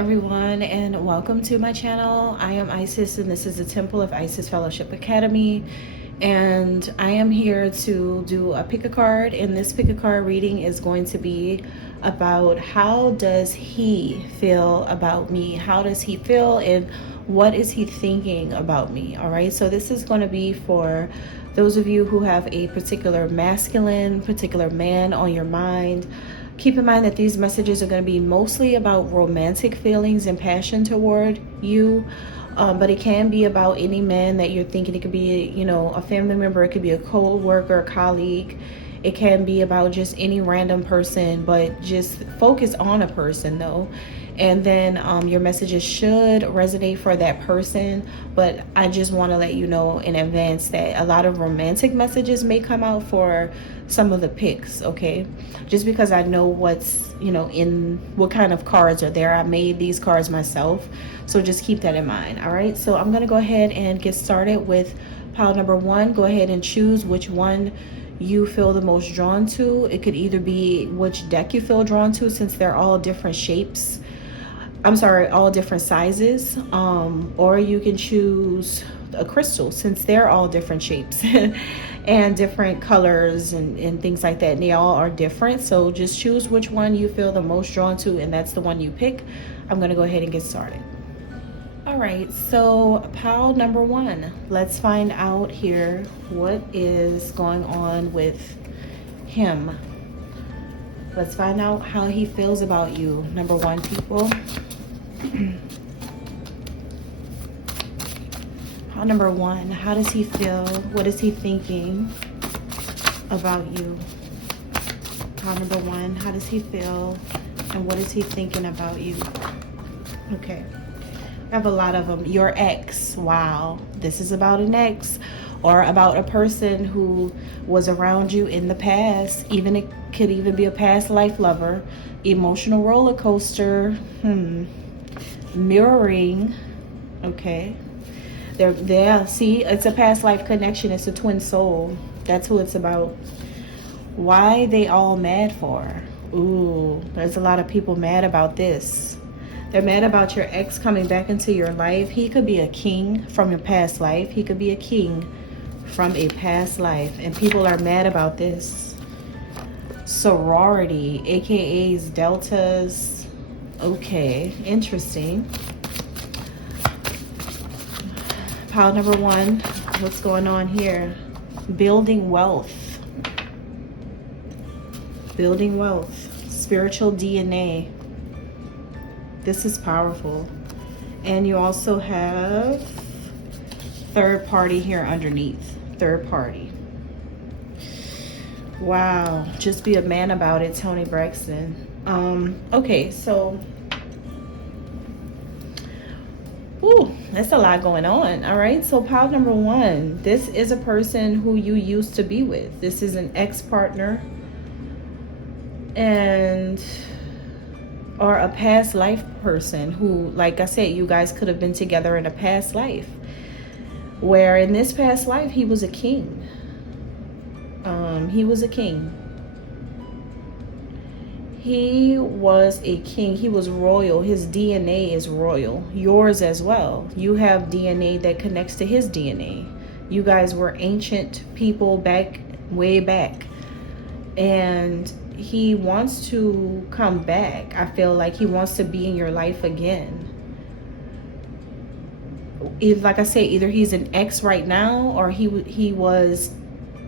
everyone, and welcome to my channel. I am Isis, and this is the Temple of Isis Fellowship Academy, and I am here to do a pick a card, and this pick a card reading is going to be about how does he feel about me, how does he feel, and what is he thinking about me. All right, so this is going to be for those of you who have a particular masculine, particular man on your mind. Keep in mind that these messages are going to be mostly about romantic feelings and passion toward you, but it can be about any man that you're thinking. It could be, a family member. It could be a co-worker, colleague. It can be about just any random person, but just focus on a person though. And then your messages should resonate for that person, but I just want to let you know in advance that a lot of romantic messages may come out for some of the picks, okay? Just because I know what's, in what kind of cards are there. I made these cards myself, so just keep that in mind. All right, so I'm going to go ahead and get started with pile number one. Go ahead and choose which one you feel the most drawn to. It could either be which deck you feel drawn to, since they're all different shapes. All different sizes, or you can choose a crystal, since they're all different shapes and different colors and things like that, and they all are different. So just choose which one you feel the most drawn to, and that's the one you pick. I'm going to go ahead and get started. All right, so pile number one, let's find out here what is going on with him. Let's find out how he feels about you. Number one, people. Pile number one, how does he feel? What is he thinking about you? Pile number one, how does he feel? And what is he thinking about you? Okay. I have a lot of them. Your ex. Wow. This is about an ex, or about a person who was around you in the past. It could even be a past life lover. Emotional roller coaster. Mirroring. Okay. There. See, it's a past life connection. It's a twin soul. That's who it's about. Why they all mad for? Ooh, there's a lot of people mad about this. They're mad about your ex coming back into your life. He could be a king from your past life. He could be a king from a past life. And people are mad about this. Sorority, AKAs, deltas. Okay, interesting. Pile number one, what's going on here? Building wealth. Building wealth. Spiritual DNA. This is powerful. And you also have third party here underneath. Third party. Wow. Just be a man about it, Tony Braxton. Okay, so that's a lot going on. All right, so pile number one, this is a person who you used to be with. This is an ex-partner, or a past life person who, like I said, you guys could have been together in a past life, where in this past life he was a king. He was a king. He was a king. He was royal. His DNA is royal. Yours as well. You have DNA that connects to his DNA. You guys were ancient people way back. And he wants to come back. I feel like he wants to be in your life again. Like I say, either he's an ex right now, or he was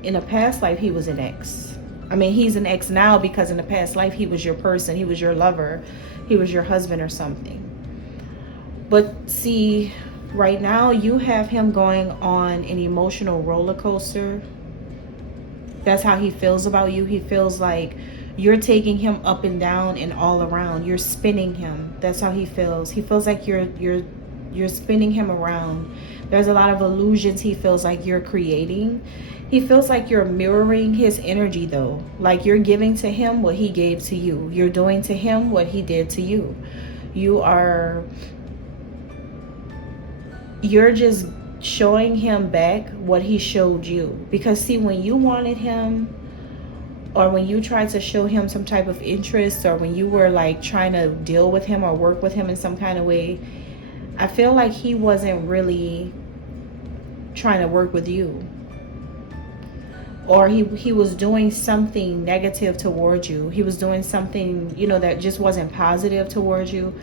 in a past life. He was an ex. I mean, he's an ex now because in the past life he was your person. He was your lover. He was your husband or something. But see, right now you have him going on an emotional roller coaster. That's how he feels about you. He feels like you're taking him up and down and all around. You're spinning him. That's how he feels. He feels like you're spinning him around. There's a lot of illusions he feels like you're creating. He feels like you're mirroring his energy though. Like you're giving to him what he gave to you. You're doing to him what he did to you. You're just showing him back what he showed you. Because see, when you wanted him, or when you tried to show him some type of interest, or when you were like trying to deal with him or work with him in some kind of way, I feel like he wasn't really trying to work with you. Or he was doing something negative towards you. He was doing something, you know, that just wasn't positive towards you.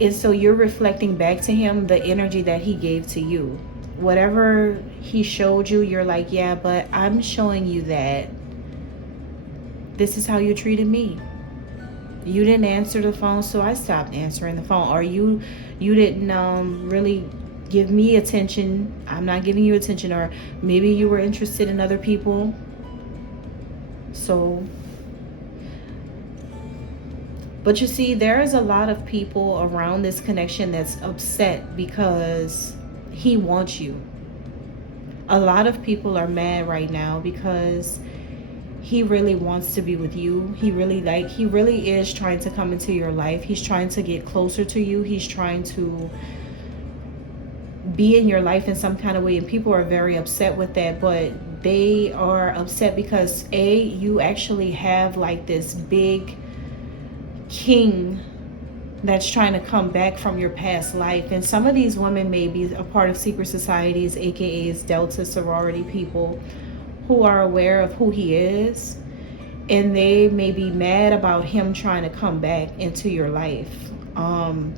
And so you're reflecting back to him the energy that he gave to you. Whatever he showed you, you're like, yeah, but I'm showing you that this is how you treated me. You didn't answer the phone, so I stopped answering the phone. Or you didn't really give me attention. I'm not giving you attention. Or maybe you were interested in other people. So, but you see, there is a lot of people around this connection that's upset because he wants you. A lot of people are mad right now because he really wants to be with you. He really is trying to come into your life. He's trying to get closer to you. He's trying to be in your life in some kind of way, and people are very upset with that. But they are upset because you actually have like this big king that's trying to come back from your past life. And some of these women may be a part of secret societies, AKAs Delta sorority people, who are aware of who he is, and they may be mad about him trying to come back into your life,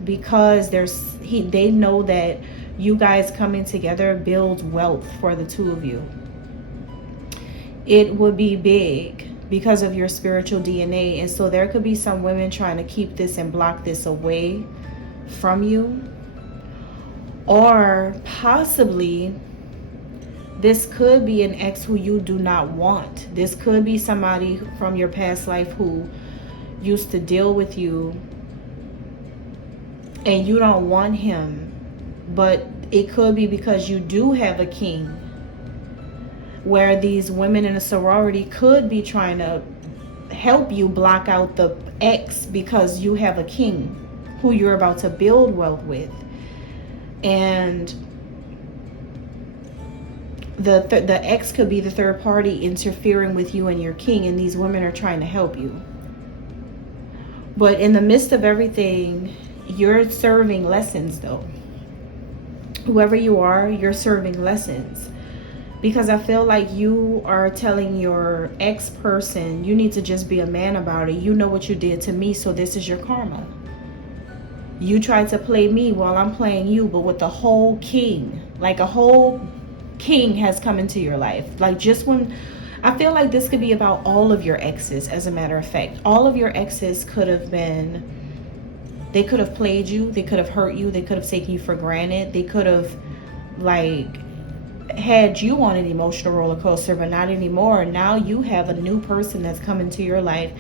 because they know that you guys coming together builds wealth for the two of you. It would be big because of your spiritual DNA. And so there could be some women trying to keep this and block this away from you. Or possibly this could be an ex who you do not want. This could be somebody from your past life who used to deal with you and you don't want him. But it could be because you do have a king, where these women in a sorority could be trying to help you block out the ex because you have a king who you're about to build wealth with. And the ex could be the third party interfering with you and your king, and these women are trying to help you. But in the midst of everything, you're serving lessons though. Whoever you are, you're serving lessons. Because I feel like you are telling your ex-person, you need to just be a man about it. You know what you did to me, so this is your karma. You tried to play me while I'm playing you, but with the whole king. Like a whole king has come into your life. Like just when, I feel like this could be about all of your exes, as a matter of fact. All of your exes could have been, they could have played you, they could have hurt you, they could have taken you for granted, they could have like had you on an emotional roller coaster, but not anymore. Now you have a new person that's come into your life,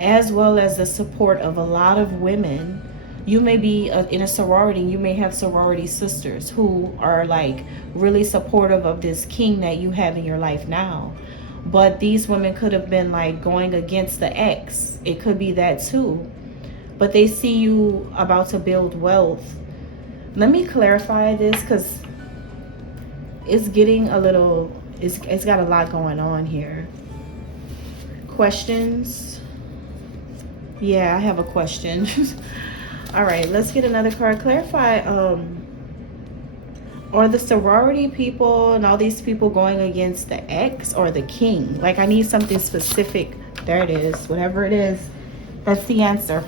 as well as the support of a lot of women. You may be in a sorority, you may have sorority sisters who are like really supportive of this king that you have in your life now. But these women could have been like going against the ex. It could be that too. But they see you about to build wealth. Let me clarify this because it's getting a little, it's got a lot going on here. Questions? Yeah, I have a question. All right, let's get another card. Clarify, are the sorority people and all these people going against the ex or the king? Like I need something specific. There it is. Whatever it is, that's the answer.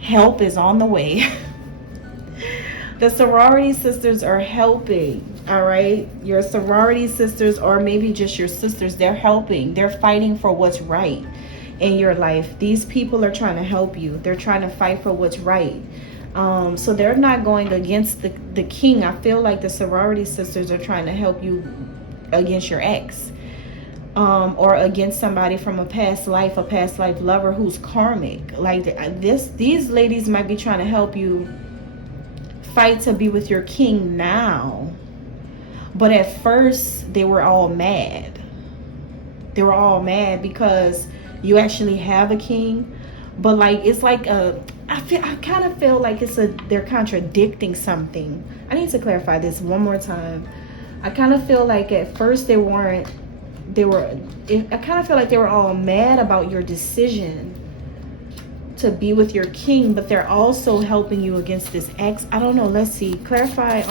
Help is on the way. The sorority sisters are helping, all right? Your sorority sisters, or maybe just your sisters, they're helping. They're fighting for what's right in your life. These people are trying to help you. They're trying to fight for what's right. So they're not going against the king. I feel like the sorority sisters are trying to help you against your ex. Or against somebody from a past life lover who's karmic. Like these ladies might be trying to help you fight to be with your king now. But at first they were all mad. They were all mad because you actually have a king. But like it's like I kind of feel like they're contradicting something. I need to clarify this one more time. I kind of feel like at first they weren't I kind of feel like they were all mad about your decision to be with your king, but they're also helping you against this ex. I don't know. Let's see. Clarify.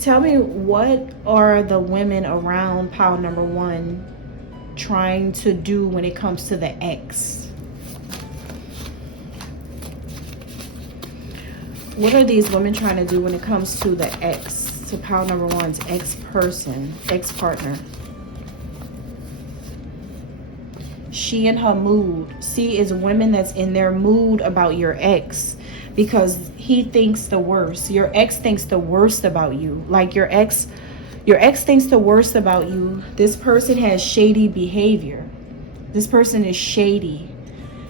Tell me, what are the women around pile number 1 trying to do when it comes to the ex? What are these women trying to do when it comes to the ex, to pile number 1's ex-person, ex-partner? She in her mood. See, is women that's in their mood about your ex because he thinks the worst. Your ex thinks the worst about you. Like your ex thinks the worst about you. This person has shady behavior. This person is shady.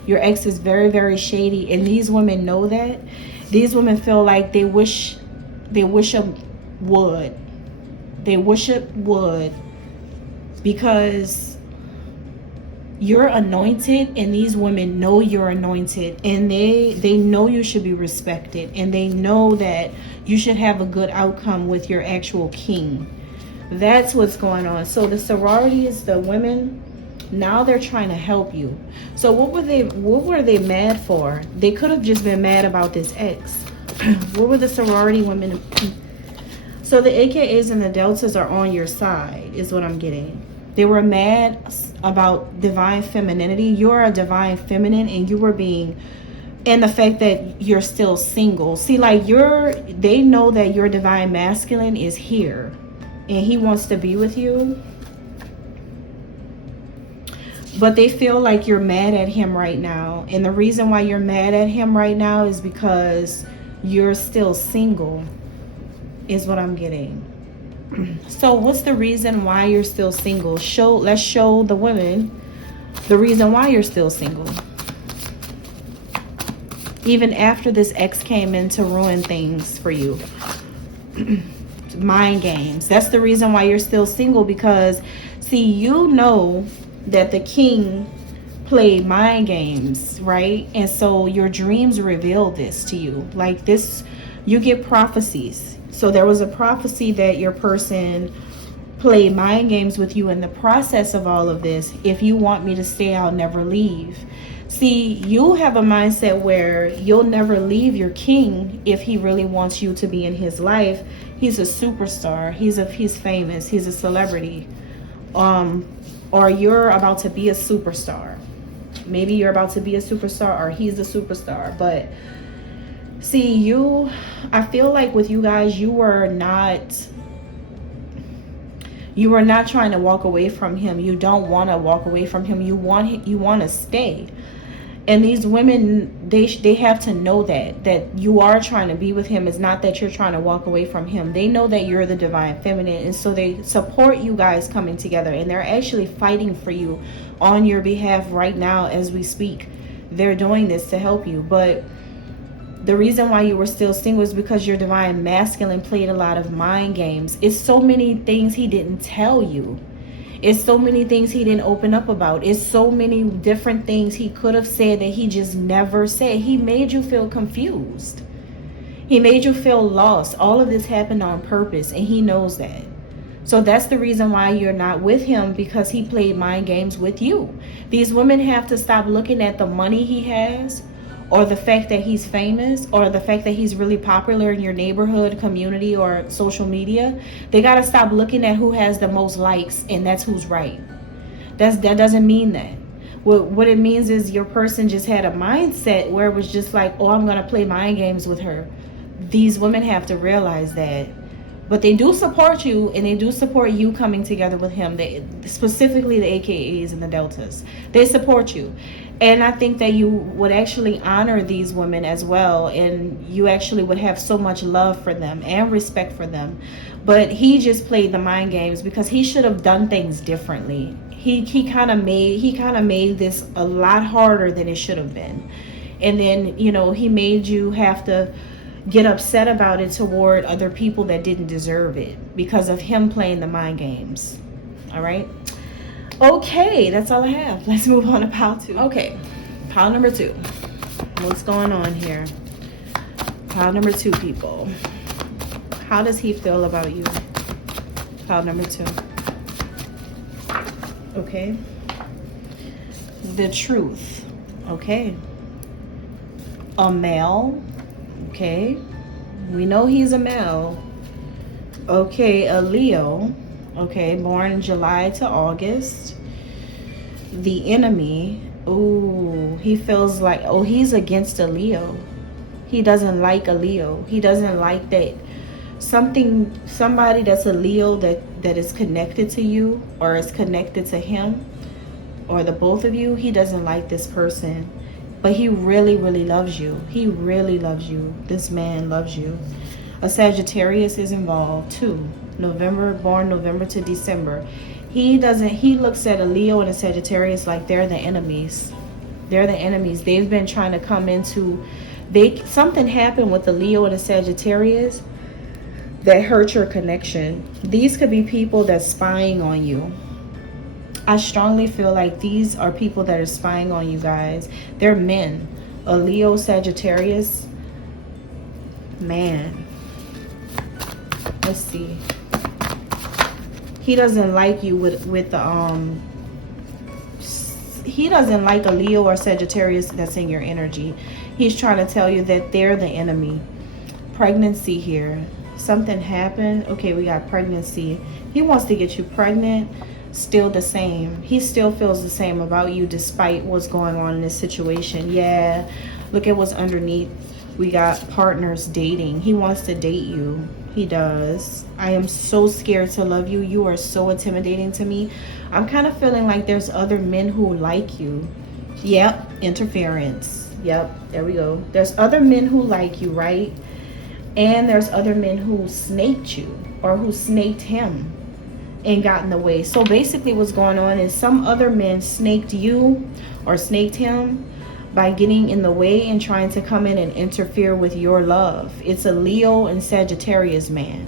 Your ex is very, very shady, and these women know that. These women feel like they wish it would. They wish it would, because you're anointed, and these women know you're anointed, and they know you should be respected, and they know that you should have a good outcome with your actual king. That's what's going on. So the sorority is the women. Now they're trying to help you. So what were they mad for? They could have just been mad about this ex. What were the sorority women? So the AKAs and the deltas are on your side, is what I'm getting. They were mad about divine femininity. You're a divine feminine, and you were being, and the fact that you're still single. See, like they know that your divine masculine is here, and he wants to be with you. But they feel like you're mad at him right now. And the reason why you're mad at him right now is because you're still single, is what I'm getting. So what's the reason why you're still single? Let's show the women the reason why you're still single. Even after this ex came in to ruin things for you. Mind games. That's the reason why you're still single, because see, you know that the king played mind games, right? And so your dreams reveal this to you. Like this, you get prophecies. So there was a prophecy that your person played mind games with you in the process of all of this. If you want me to stay, I'll never leave. See, you have a mindset where you'll never leave your king if he really wants you to be in his life. He's a superstar. He's famous. He's a celebrity. Or you're about to be a superstar. Maybe you're about to be a superstar, or he's a superstar. But see, I feel like with you guys, you were not trying to walk away from him. You don't want to walk away from him. You want to stay. And these women, they have to know that you are trying to be with him. It's not that you're trying to walk away from him. They know that you're the divine feminine, and so they support you guys coming together, and they're actually fighting for you on your behalf right now as we speak. They're doing this to help you. But the reason why you were still single is because your divine masculine played a lot of mind games. It's so many things he didn't tell you. It's so many things he didn't open up about. It's so many different things he could have said that he just never said. He made you feel confused. He made you feel lost. All of this happened on purpose, and he knows that. So that's the reason why you're not with him, because he played mind games with you. These women have to stop looking at the money he has, or the fact that he's famous, or the fact that he's really popular in your neighborhood, community, or social media. They got to stop looking at who has the most likes, and that's who's right. That doesn't mean that. What it means is your person just had a mindset where it was just like, oh, I'm going to play mind games with her. These women have to realize that. But they do support you, and they do support you coming together with him. Specifically the AKAs and the deltas. They support you. And I think that you would actually honor these women as well, and you actually would have so much love for them and respect for them. But he just played the mind games because he should have done things differently. He kind of made this a lot harder than it should have been. And then, he made you have to get upset about it toward other people that didn't deserve it because of him playing the mind games. All right. Okay, that's all I have. Let's move on to pile 2. Okay, pile number 2. What's going on here? Pile number 2, people. How does he feel about you? Pile number 2. Okay. The truth. Okay. A male. Okay. We know he's a male. Okay, a Leo. Okay, born July to August. The enemy. Ooh, he feels like, oh, he's against a Leo. He doesn't like a Leo. He doesn't like that somebody that's a Leo that is connected to you or is connected to him or the both of you. He doesn't like this person, but he really, really loves you. He really loves you. This man loves you. A Sagittarius is involved too. Born November to December. He looks at a Leo and a Sagittarius like they're the enemies. They're the enemies. They've been trying to come into, something happened with the Leo and the Sagittarius that hurt your connection. These could be people that's spying on you. I strongly feel like these are people that are spying on you guys. They're men. A Leo, Sagittarius, man. Let's see. He doesn't like you with the he doesn't like a Leo or Sagittarius that's in your energy. He's trying to tell you that they're the enemy. Pregnancy here. Something happened. Okay, we got pregnancy. He wants to get you pregnant. Still the same. He still feels the same about you despite what's going on in this situation. Yeah, look at what's underneath. We got partners dating. He wants to date you. He does. I am so scared to love you. You are so intimidating to me. I'm kind of feeling like there's other men who like you. Yep, interference. Yep, there we go. There's other men who like you, right? And there's other men who snaked you or who snaked him and got in the way. So basically what's going on is some other men snaked you or snaked him by getting in the way and trying to come in and interfere with your love. It's a Leo and Sagittarius man.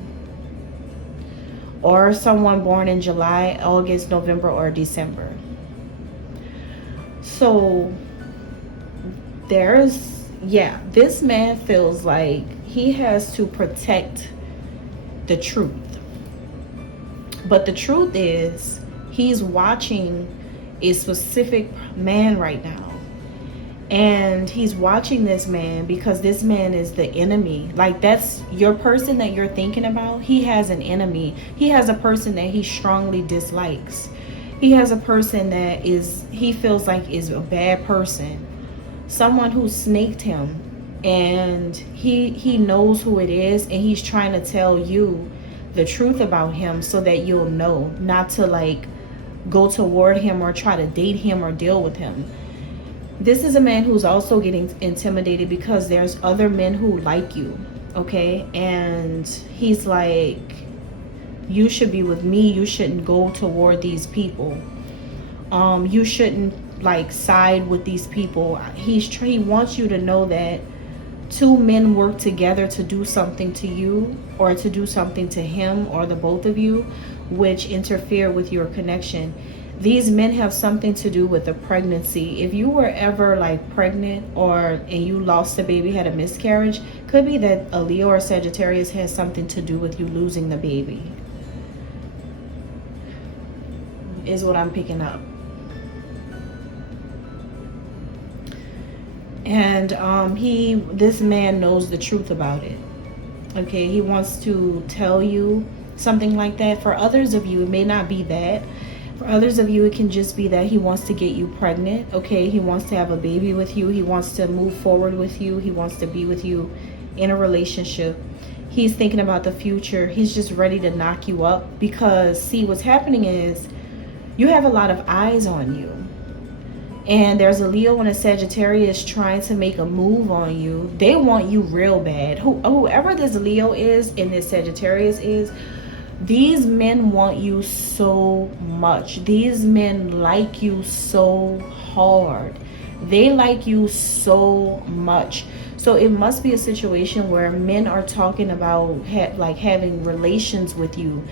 Or someone born in July, August, November, or December. So this man feels like he has to protect the truth. But the truth is, he's watching a specific man right now. And he's watching this man because this man is the enemy. Like, that's your person that you're thinking about. He has an enemy. He has a person that he strongly dislikes. He has a person that he feels like is a bad person. Someone who snaked him. And he knows who it is. And he's trying to tell you the truth about him so that you'll know not to like go toward him or try to date him or deal with him. This is a man who's also getting intimidated because there's other men who like you, okay? And he's like, you should be with me. You shouldn't go toward these people. You shouldn't like side with these people. He wants you to know that two men work together to do something to you or to do something to him or the both of you, which interfere with your connection. These men have something to do with the pregnancy. If you were ever like pregnant and you lost a baby, had a miscarriage, could be that a Leo or Sagittarius has something to do with you losing the baby. Is what I'm picking up. And this man knows the truth about it. Okay, he wants to tell you something like that. For others of you, it may not be that. For others of you, it can just be that he wants to get you pregnant. Okay, he wants to have a baby with you. He wants to move forward with you. He wants to be with you in a relationship. He's thinking about the future. He's just ready to knock you up because, see, what's happening is you have a lot of eyes on you. And there's a Leo and a Sagittarius trying to make a move on you. They want you real bad. Whoever this Leo is and this Sagittarius is, these men want you so much. These men like you so hard. They like you so much. So it must be a situation where men are talking about having relations with you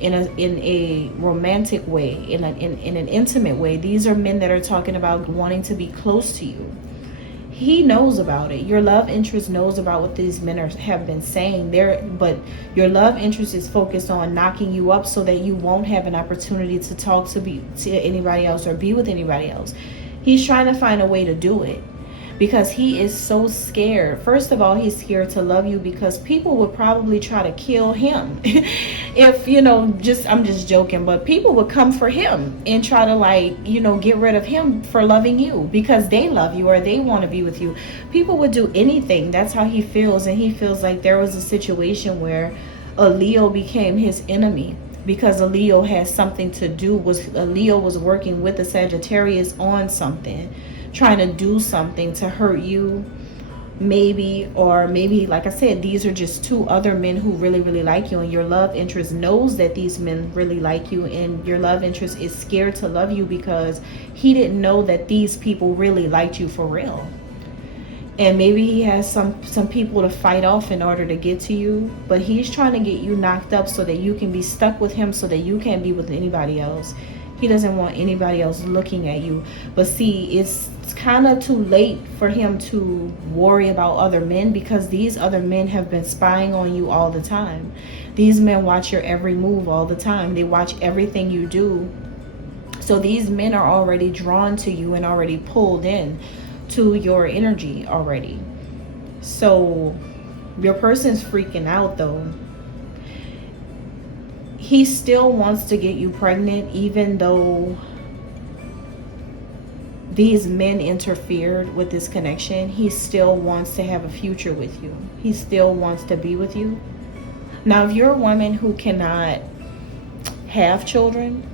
in a romantic way, in an intimate way. These are men that are talking about wanting to be close to you. he knows about it. Your love interest knows about what these men have been saying there, but your love interest is focused on knocking you up so that you won't have an opportunity to talk to anybody else or be with anybody else. He's trying to find a way to do it because he is so scared. First of all, he's scared to love you because people would probably try to kill him. If, I'm just joking, but people would come for him and try to get rid of him for loving you because they love you or they want to be with you. People would do anything. That's how he feels. And he feels like there was a situation where a Leo became his enemy because a Leo has something to do. A Leo was working with a Sagittarius on something, trying to do something to hurt you, maybe, or maybe, like I said, these are just two other men who really, really like you, and your love interest knows that these men really like you, and your love interest is scared to love you because he didn't know that these people really liked you for real. And maybe he has some people to fight off in order to get to you, but he's trying to get you knocked up so that you can be stuck with him, so that you can't be with anybody else. He doesn't want anybody else looking at you. But see, it's kind of too late for him to worry about other men because these other men have been spying on you all the time. These men watch your every move all the time. They watch everything you do. So these men are already drawn to you and already pulled in to your energy already. So your person's freaking out though. He still wants to get you pregnant even though these men interfered with this connection. He still wants to have a future with you. He still wants to be with you. Now, if you're a woman who cannot have children,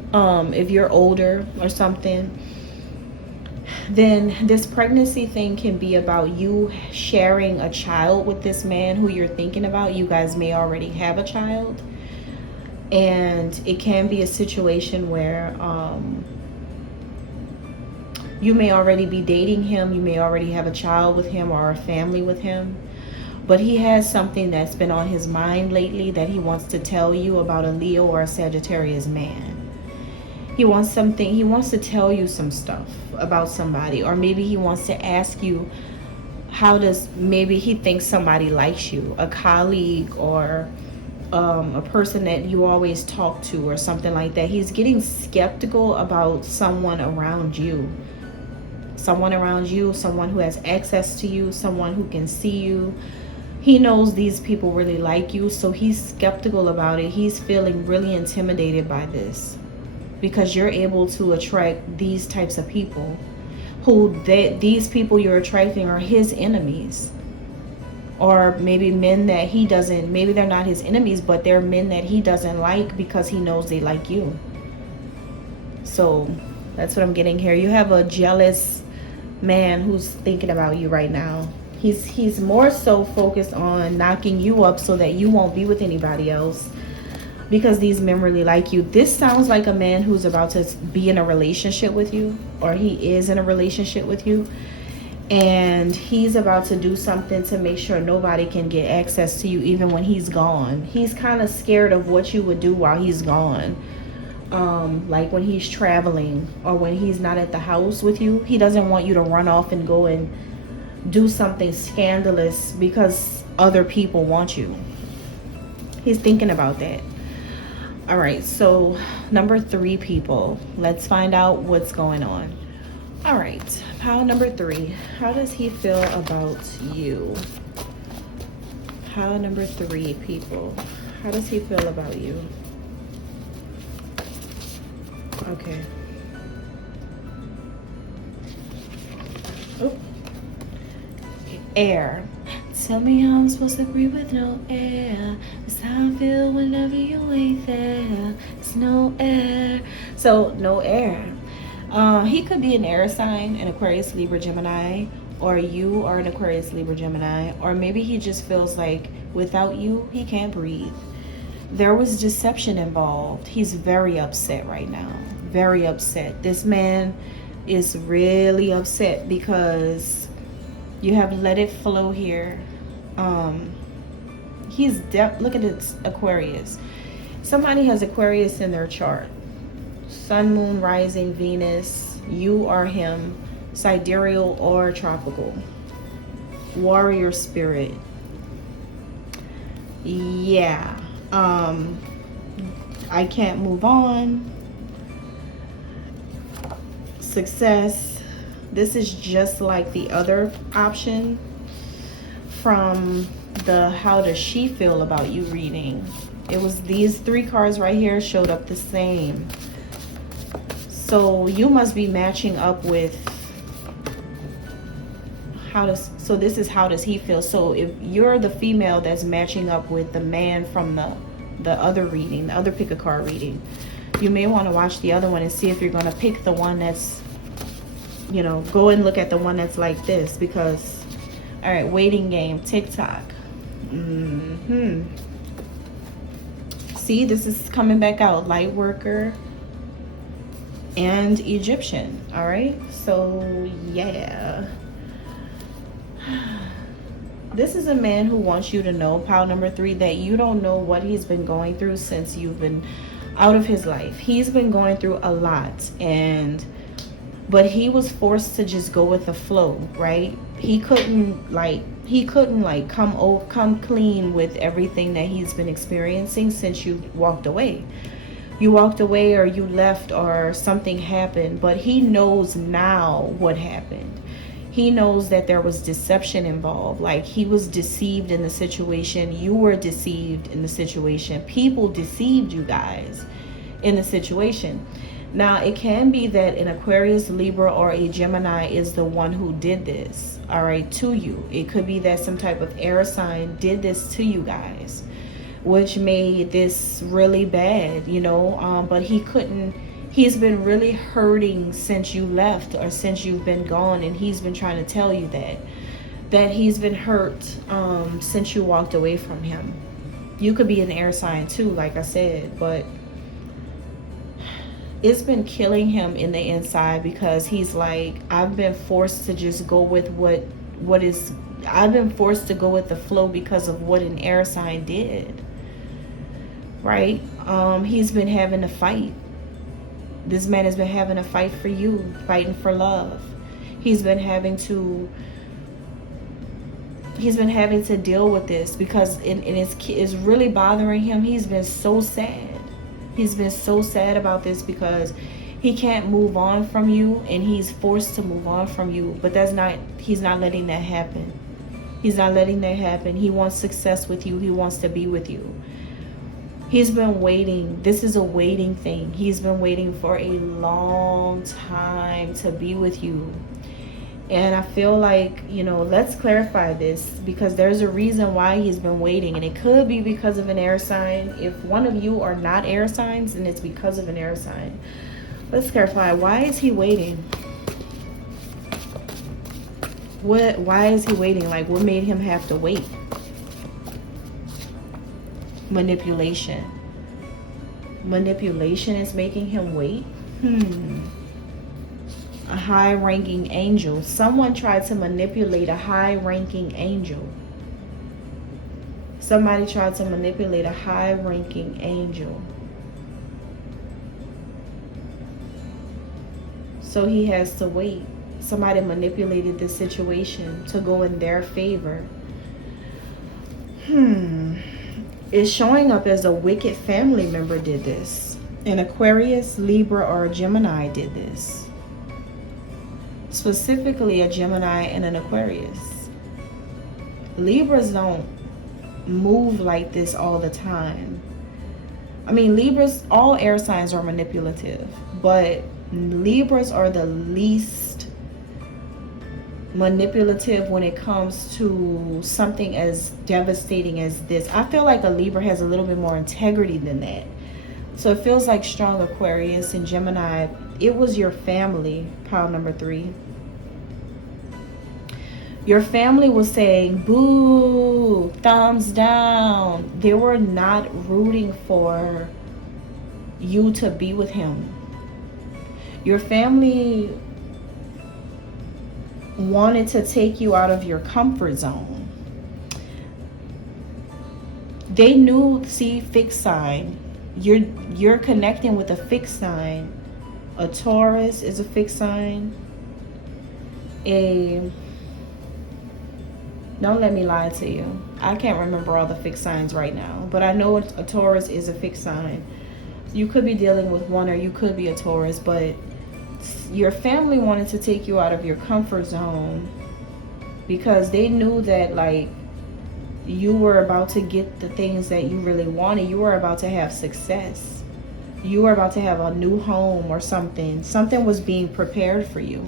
if you're older or something, then this pregnancy thing can be about you sharing a child with this man who you're thinking about. You guys may already have a child. And it can be a situation where you may already be dating him. You may already have a child with him or a family with him. But he has something that's been on his mind lately that he wants to tell you about a Leo or a Sagittarius man. He wants to tell you some stuff about somebody. Or maybe he wants to ask you, maybe he thinks somebody likes you, a colleague or a person that you always talk to or something like that. He's getting skeptical about someone around you. Someone who has access to you, someone who can see you. He knows these people really like you, so he's skeptical about it. He's feeling really intimidated by this because you're able to attract these types of people these people you're attracting are his enemies. Or maybe men that he doesn't, maybe they're not his enemies, but they're men that he doesn't like because he knows they like you. So that's what I'm getting here. You have a jealous man who's thinking about you right now. He's more so focused on knocking you up so that you won't be with anybody else because these men really like you. This sounds like a man who's about to be in a relationship with you, or he is in a relationship with you. And he's about to do something to make sure nobody can get access to you even when he's gone. He's kind of scared of what you would do while he's gone. Like when he's traveling or when he's not at the house with you. He doesn't want you to run off and go and do something scandalous because other people want you. He's thinking about that. All right, so number 3, people. Let's find out what's going on. All right, pile number 3. How does he feel about you? Pile number 3, people. How does he feel about you? Okay. Oh. Air. Tell me how I'm supposed to breathe with no air. That's how I feel whenever you ain't there. It's no air. So, no air. He could be an air sign, an Aquarius, Libra, Gemini, or you are an Aquarius, Libra, Gemini, or maybe he just feels like without you, he can't breathe. There was deception involved. He's very upset right now. Very upset. This man is really upset because you have let it flow here. Look at this Aquarius. Somebody has Aquarius in their chart. Sun, moon, rising, Venus. You are him, sidereal or tropical. Warrior spirit. Yeah. I can't move on. Success. This is just like the other option from the how does she feel about you reading. It was these 3 cards right here showed up the same. So you must be matching up with so this is how does he feel. So if you're the female that's matching up with the man from the other reading, the other pick a card reading, you may want to watch the other one and see if you're going to pick the one that's, you know, go and look at the one that's like this. Because, all right, waiting game, TikTok. See, this is coming back out. Light worker and Egyptian. All right, so yeah. This is a man who wants you to know, pile number 3, that you don't know what he's been going through since you've been out of his life. He's been going through a lot, but he was forced to just go with the flow, right? He couldn't come clean with everything that he's been experiencing since you walked away. You walked away, or you left, or something happened, but he knows now what happened. He knows that there was deception involved. Like, he was deceived in the situation. You were deceived in the situation. People deceived you guys in the situation. Now, it can be that an Aquarius, Libra, or a Gemini is the one who did this, all right, to you. It could be that some type of air sign did this to you guys, which made this really bad, you know, but he couldn't. He's been really hurting since you left, or since you've been gone, and he's been trying to tell you that he's been hurt since you walked away from him. You could be an air sign too, like I said, but it's been killing him in the inside, because he's like, I've been forced to just go with I've been forced to go with the flow because of what an air sign did, right? He's been having to fight. This man has been having a fight for you, fighting for love. He's been having to deal with this because it's really bothering him. He's been so sad. He's been so sad about this because he can't move on from you, and he's forced to move on from you. But he's not letting that happen. He's not letting that happen. He wants success with you. He wants to be with you. He's been waiting. This is a waiting thing. He's been waiting for a long time to be with you. And I feel like, you know, let's clarify this, because there's a reason why he's been waiting. And it could be because of an air sign. If one of you are not air signs, then it's because of an air sign. Let's clarify. Why is he waiting? Why is he waiting? Like, what made him have to wait? Manipulation. Manipulation is making him wait. A high-ranking angel. Someone tried to manipulate a high-ranking angel. Somebody tried to manipulate a high-ranking angel. So he has to wait. Somebody manipulated the situation to go in their favor. It's showing up as a wicked family member did this. An Aquarius, Libra, or a Gemini did this. Specifically a Gemini and an Aquarius. Libras don't move like this all the time. I mean, Libras, all air signs are manipulative, but Libras are the least manipulative when it comes to something as devastating as this. I feel like a Libra has a little bit more integrity than that. So it feels like strong Aquarius and Gemini. It was your family, pile number 3. Your family was saying, boo, thumbs down. They were not rooting for you to be with him. Your family wanted to take you out of your comfort zone. They knew, see, fixed sign. You're connecting with a fixed sign. A Taurus is a fixed sign. A Don't let me lie to you. I can't remember all the fixed signs right now, but I know a Taurus is a fixed sign. You could be dealing with one, or you could be a Taurus, but your family wanted to take you out of your comfort zone because they knew that, like, you were about to get the things that you really wanted. You were about to have success. You were about to have a new home or something. Something was being prepared for you.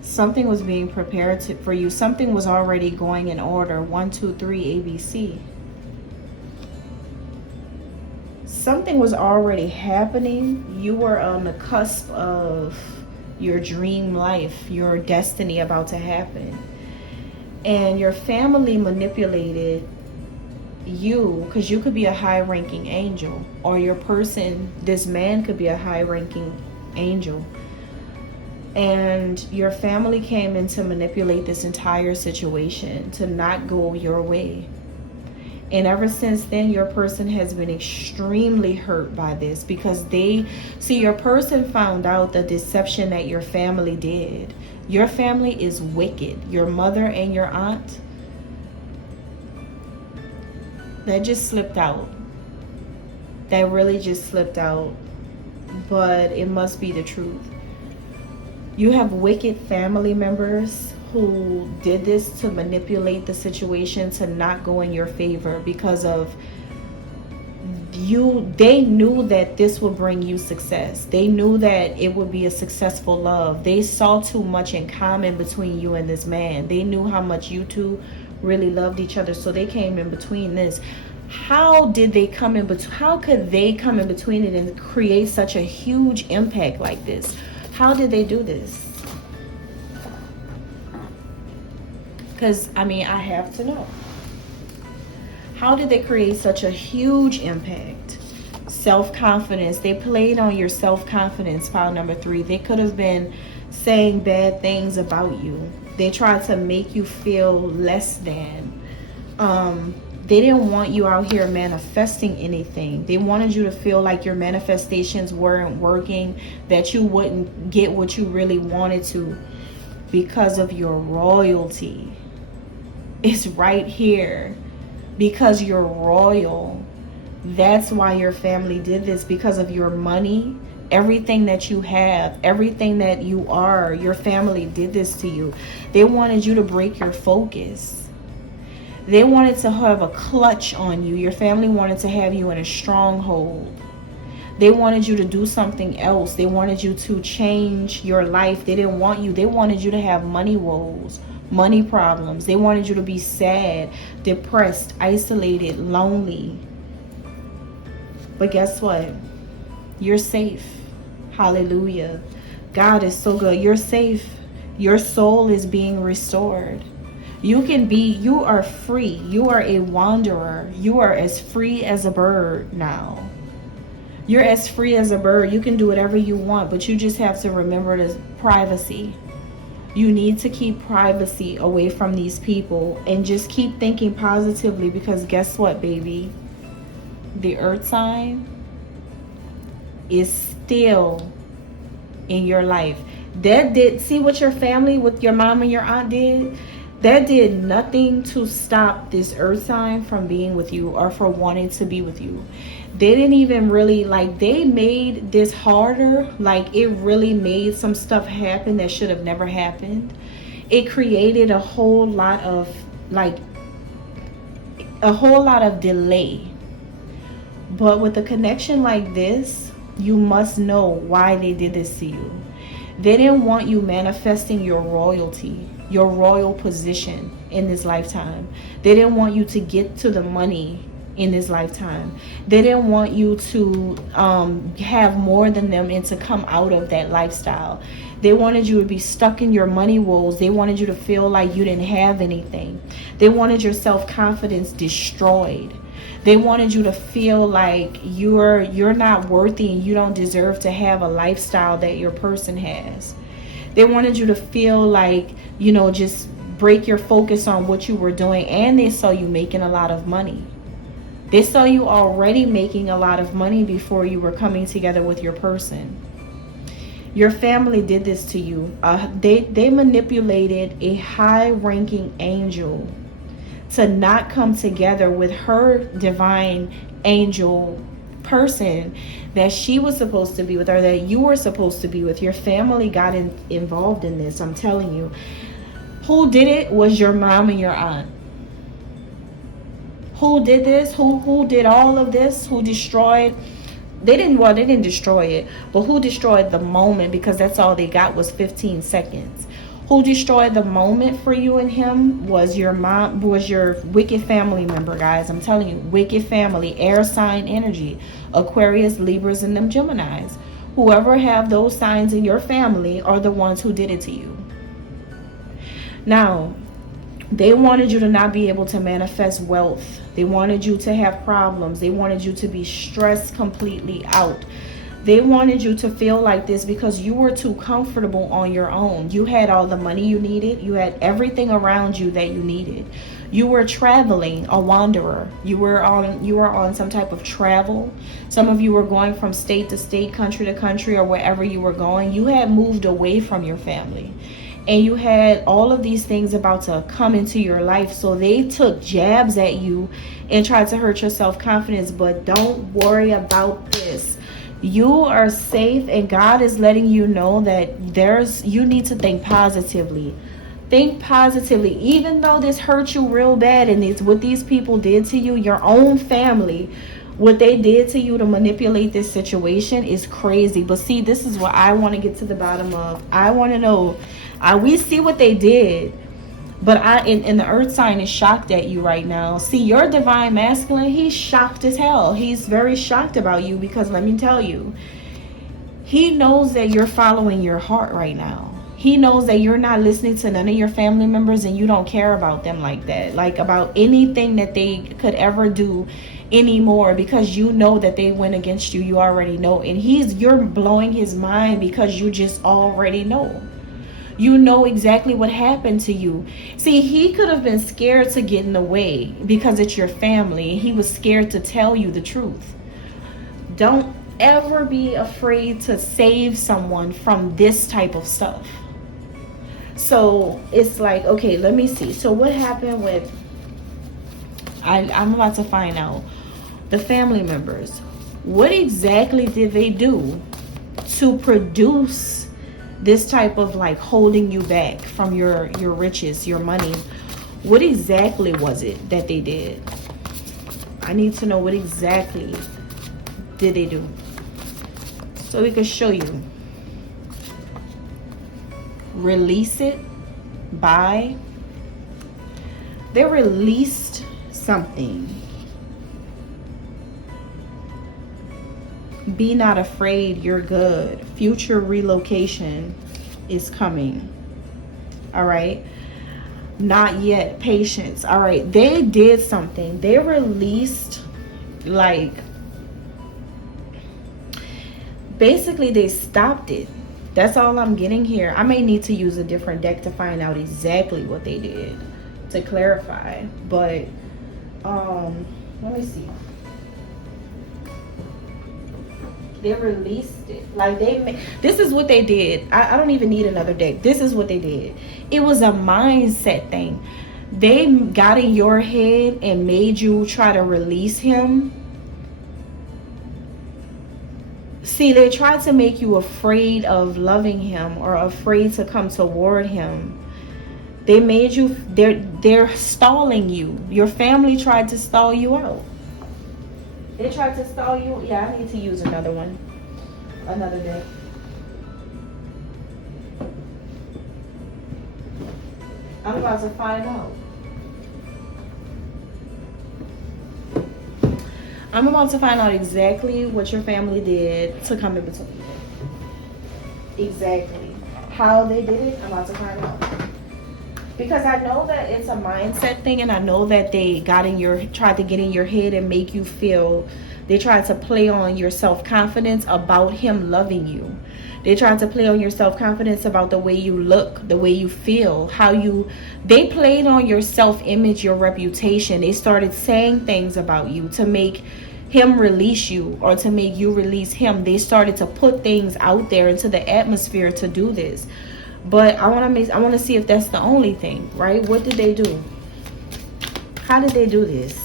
Something was being prepared for you. Something was already going in order. 1, 2, 3, ABC. Something was already happening. You were on the cusp of your dream life, your destiny about to happen. And your family manipulated you, because you could be a high-ranking angel, or your person, this man, could be a high-ranking angel. And your family came in to manipulate this entire situation to not go your way. And ever since then, your person has been extremely hurt by this, because your person found out the deception that your family did. Your family is wicked. Your mother and your aunt, that just slipped out. That really just slipped out. But it must be the truth. You have wicked family members who did this to manipulate the situation to not go in your favor because of you. They knew that this would bring you success. They knew that it would be a successful love. They saw too much in common between you and this man. They knew how much you two really loved each other, so they came in between this. How did they come in between? How could they come in between it and create such a huge impact like this? How did they do this? Because, I mean, I have to know. How did they create such a huge impact? Self-confidence. They played on your self-confidence, pile number 3. They could have been saying bad things about you. They tried to make you feel less than. They didn't want you out here manifesting anything. They wanted you to feel like your manifestations weren't working, that you wouldn't get what you really wanted to because of your royalty. It's right here. Because you're royal. That's why your family did this, because of your money. Everything that you have, everything that you are, your family did this to you. They wanted you to break your focus. They wanted to have a clutch on you. Your family wanted to have you in a stronghold. They wanted you to do something else. They wanted you to change your life. They didn't want you. They wanted you to have money woes, money problems. They wanted you to be sad, depressed, isolated, lonely. But guess what? You're safe. Hallelujah. God is so good. You're safe. Your soul is being restored. You are free. You are a wanderer. You are as free as a bird now. You're as free as a bird. You can do whatever you want, but you just have to remember the privacy. You need to keep privacy away from these people and just keep thinking positively, because guess what, baby? The earth sign is still in your life. See what your family, with your mom and your aunt did? That did nothing to stop this earth sign from being with you or for wanting to be with you. They didn't even really, they made this harder. It really made some stuff happen that should have never happened. It created a whole lot of delay. But with a connection like this, you must know why they did this to you. They didn't want you manifesting your royalty, your royal position in this lifetime. They didn't want you to get to the money in this lifetime. They didn't want you to have more than them and to come out of that lifestyle. They wanted you to be stuck in your money woes. They wanted you to feel like you didn't have anything. They wanted your self-confidence destroyed. They wanted you to feel like you're not worthy and you don't deserve to have a lifestyle that your person has. They wanted you to feel like, just break your focus on what you were doing. And they saw you making a lot of money. They saw you already making a lot of money before you were coming together with your person. Your family did this to you. They manipulated a high-ranking angel to not come together with her divine angel person that she was supposed to be with, or that you were supposed to be with. Your family got involved in this. I'm telling you. Who did it was your mom and your aunt. Who did this? Who did all of this? Who destroyed? They didn't destroy it, but who destroyed the moment? Because that's all they got was 15 seconds. Who destroyed the moment for you and him was your mom, was your wicked family member, guys. I'm telling you, wicked family, air sign energy, Aquarius, Libras, and them Geminis. Whoever have those signs in your family are the ones who did it to you. Now, they wanted you to not be able to manifest wealth. They wanted you to have problems. They wanted you to be stressed completely out. They wanted you to feel like this because you were too comfortable on your own. You had all the money you needed. You had everything around you that you needed. You were traveling, a wanderer. You were on some type of travel. Some of you were going from state to state, country to country, or wherever you were going. You had moved away from your family. And you had all of these things about to come into your life. So they took jabs at you and tried to hurt your self-confidence. But don't worry about this. You are safe, and God is letting you know that you need to think positively. Think positively. Even though this hurt you real bad, and what these people did to you, your own family, what they did to you to manipulate this situation is crazy. But see, this is what I want to get to the bottom of. I want to know. We see what they did, but and the earth sign is shocked at you right now. See, your divine masculine, he's shocked as hell. He's very shocked about you because let me tell you, he knows that you're following your heart right now. He knows that you're not listening to none of your family members, and you don't care about them like that, like about anything that they could ever do anymore, because you know that they went against you. You already know, and you're blowing his mind because you just already know. You know exactly what happened to you. See, he could have been scared to get in the way because it's your family. He was scared to tell you the truth. Don't ever be afraid to save someone from this type of stuff. So it's like, okay, let me see. So what happened with, I'm about to find out, the family members. What exactly did they do to produce this type of like holding you back from your riches, your money? What exactly was it that they did? I need to know what exactly did they do so we can show you. Release it, buy. They released something. Be not afraid, you're good. Future relocation is coming. All right. Not yet. Patience. All right. They did something. They released, like, basically they stopped it. That's all I'm getting here. I may need to use a different deck to find out exactly what they did to clarify. But let me see. They released it. Like this is what they did. I don't even need another deck. This is what they did. It was a mindset thing. They got in your head and made you try to release him. See, they tried to make you afraid of loving him or afraid to come toward him. They made you, they're stalling you. Your family tried to stall you out. They tried to stall you. Yeah, I need to use another one. Another deck. I'm about to find out. I'm about to find out exactly what your family did to come in between. Exactly. How they did it, I'm about to find out. Because I know that it's a mindset thing, and I know that they tried to get in your head and make you feel, they tried to play on your self-confidence about him loving you. They tried to play on your self-confidence about the way you look, the way you feel, they played on your self-image, your reputation. They started saying things about you to make him release you or to make you release him. They started to put things out there into the atmosphere to do this. But I want to see if that's the only thing, right? What did they do? How did they do this?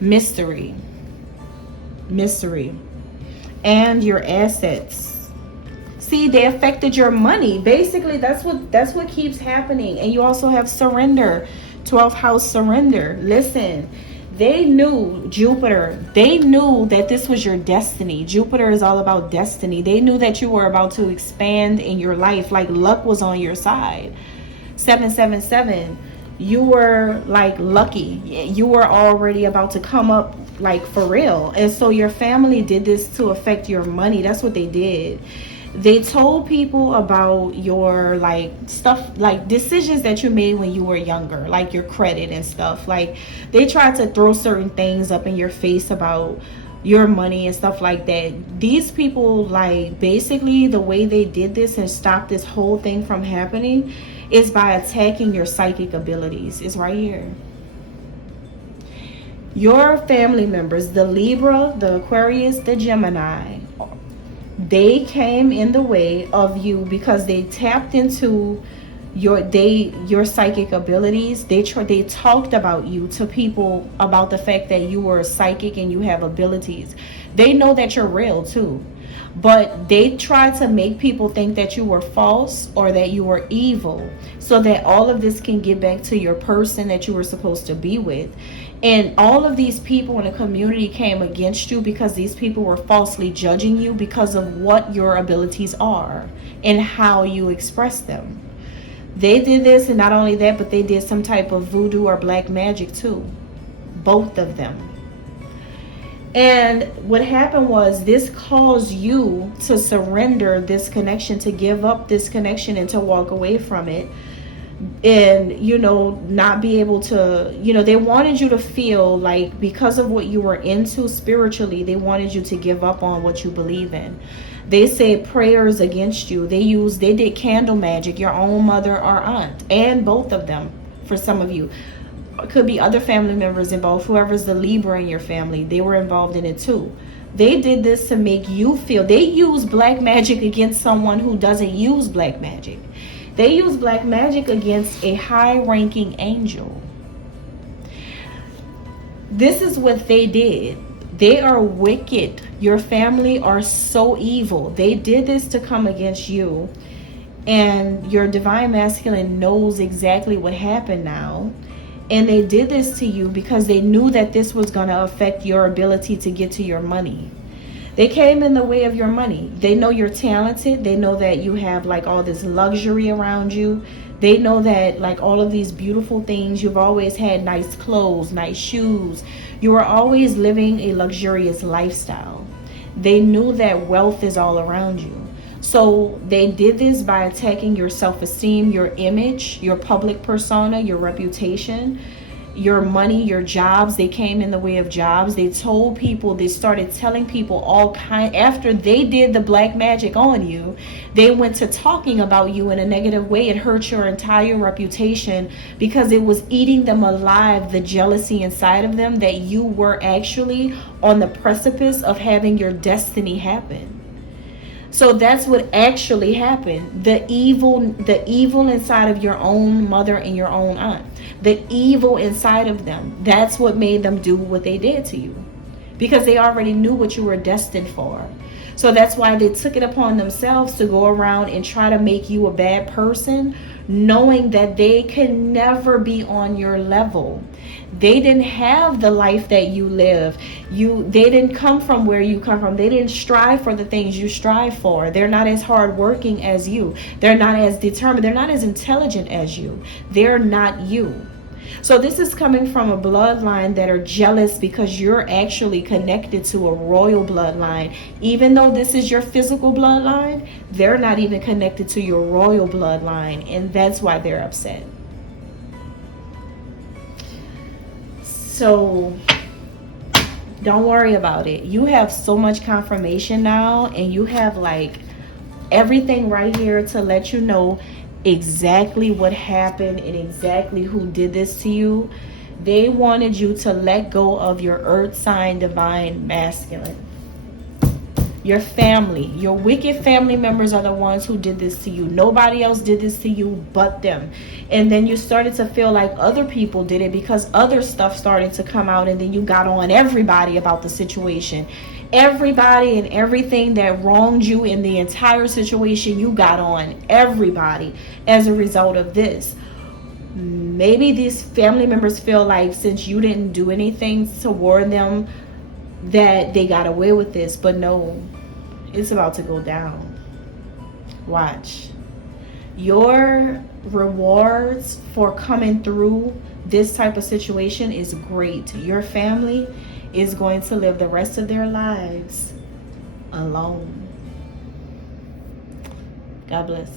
Mystery. And your assets. See, they affected your money. Basically, that's what keeps happening. And you also have surrender. 12th house surrender. Listen, they knew, Jupiter, they knew that this was your destiny. Jupiter is all about destiny. They knew that you were about to expand in your life. Like luck was on your side. 777. You were like lucky. You were already about to come up like for real. And so your family did this to affect your money. That's what they did. They told people about your like stuff, like decisions that you made when you were younger, like your credit and stuff. Like they tried to throw certain things up in your face about your money and stuff like that. These people, like, basically the way they did this and stopped this whole thing from happening is by attacking your psychic abilities. It's right here. Your family members, the Libra, the Aquarius, the Gemini, they came in the way of you because they tapped into your psychic abilities. They talked about you to people about the fact that you were psychic and you have abilities. They know that you're real too, but they tried to make people think that you were false or that you were evil, so that all of this can get back to your person that you were supposed to be with. And all of these people in the community came against you because these people were falsely judging you because of what your abilities are and how you express them. They did this, and not only that, but they did some type of voodoo or black magic too. Both of them. And what happened was this caused you to surrender this connection, to give up this connection and to walk away from it. And, you know, not be able to, you know, they wanted you to feel like because of what you were into spiritually, they wanted you to give up on what you believe in. They said prayers against you. They did candle magic, your own mother or aunt, and both of them. For some of you, it could be other family members involved. Whoever's the Libra in your family, they were involved in it too. They did this to make you feel. They use black magic against someone who doesn't use black magic. They use black magic against a high-ranking angel. This is what they did. They are wicked. Your family are so evil. They did this to come against you. And your divine masculine knows exactly what happened now. And they did this to you because they knew that this was going to affect your ability to get to your money. They came in the way of your money. They know you're talented. They know that you have like all this luxury around you. They know that like all of these beautiful things, you've always had nice clothes, nice shoes. You are always living a luxurious lifestyle. They knew that wealth is all around you. So they did this by attacking your self-esteem, your image, your public persona, your reputation, your money, your jobs. They came in the way of jobs. They told people, they started telling people all kind. After they did the black magic on you, they went to talking about you in a negative way. It hurt your entire reputation because it was eating them alive, the jealousy inside of them that you were actually on the precipice of having your destiny happen. So that's what actually happened. The evil inside of your own mother and your own aunt. The evil inside of them. That's what made them do what they did to you. Because they already knew what you were destined for. So that's why they took it upon themselves to go around and try to make you a bad person, knowing that they can never be on your level. They didn't have the life that you live. They didn't come from where you come from. They didn't strive for the things you strive for. They're not as hardworking as you. They're not as determined. They're not as intelligent as you. They're not you. So this is coming from a bloodline that are jealous because you're actually connected to a royal bloodline. Even though this is your physical bloodline, they're not even connected to your royal bloodline. And that's why they're upset. So don't worry about it. You have so much confirmation now, and you have like everything right here to let you know exactly what happened and exactly who did this to you. They wanted you to let go of your earth sign divine masculine. Your family, your wicked family members are the ones who did this to you. Nobody else did this to you but them. And then you started to feel like other people did it because other stuff started to come out, and then you got on everybody about the situation. Everybody and everything that wronged you in the entire situation, you got on everybody as a result of this. Maybe these family members feel like since you didn't do anything to warn them that they got away with this, but no, it's about to go down. Watch. Your rewards for coming through this type of situation is great. Your family is going to live the rest of their lives alone. God bless.